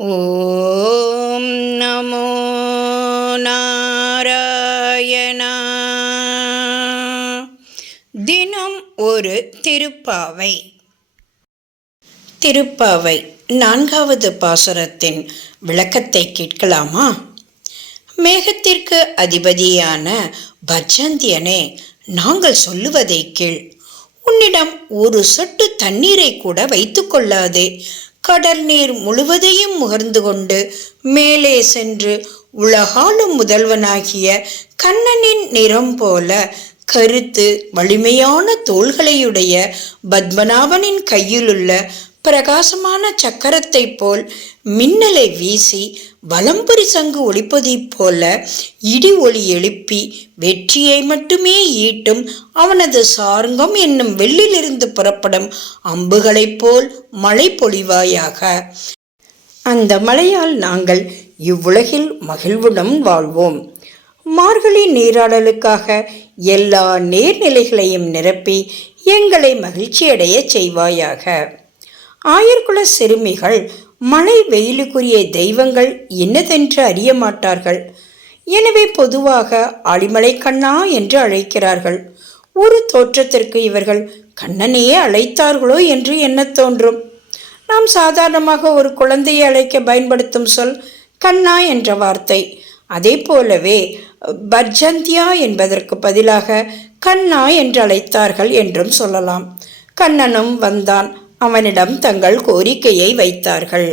ஓம் நமோ நாராயணா. தினம் ஒரு திருப்பாவை. திருப்பாவை 4வது பாசுரத்தின் விளக்கத்தை கேட்கலாமா? மேகத்திற்கு அதிபதியான பர்ஜந்தியனே, நாங்கள் சொல்லுவதை கேள். உன்னிடம் ஒரு சொட்டு தண்ணீரை கூட வைத்துக் கொள்ளாதே. கடல் நீர் முழுவதையும் முகர்ந்து கொண்டு மேலே சென்று உலகாளும் முதல்வனாகிய கண்ணனின் நிறம் போல கருத்து வலிமையான தோள்களையுடைய பத்மநாபனின் கையிலுள்ள பிரகாசமான சக்கரத்தை போல் மின்னலை வீசி வலம்புரி சங்கு ஒலிப்பதைப் போல இடி ஒளி எழுப்பி வெற்றியை மட்டுமே ஈட்டும் அவனது சார்ங்கம் என்னும் வெள்ளிலிருந்து புறப்படும் அம்புகளைப் போல் மழை பொழிவாயாக. அந்த மழையால் நாங்கள் இவ்வுலகில் மகிழ்வுடன் வாழ்வோம். மார்கழி நீராடலுக்காக எல்லா நீர்நிலைகளையும் நிரப்பி எங்களை மகிழ்ச்சியடைய செய்வாயாக. ஆயர்குல சிறுமிகள் மழை வெயிலுக்குரிய தெய்வங்கள் என்னதென்று அறிய மாட்டார்கள். எனவே பொதுவாக ஆழிமலை கண்ணா என்று அழைக்கிறார்கள். ஒரு தோற்றத்திற்கு இவர்கள் கண்ணனையே அழைத்தார்களோ என்று எண்ண தோன்றும். நாம் சாதாரணமாக ஒரு குழந்தையை அழைக்க பயன்படுத்தும் சொல் கண்ணா என்ற வார்த்தை. அதே போலவே பர்ஜந்தியா என்பதற்கு பதிலாக கண்ணா என்று அழைத்தார்கள் என்றும் சொல்லலாம். கண்ணனும் வந்தான். அவனிடம் தங்கள் கோரிக்கையை வைத்தார்கள்.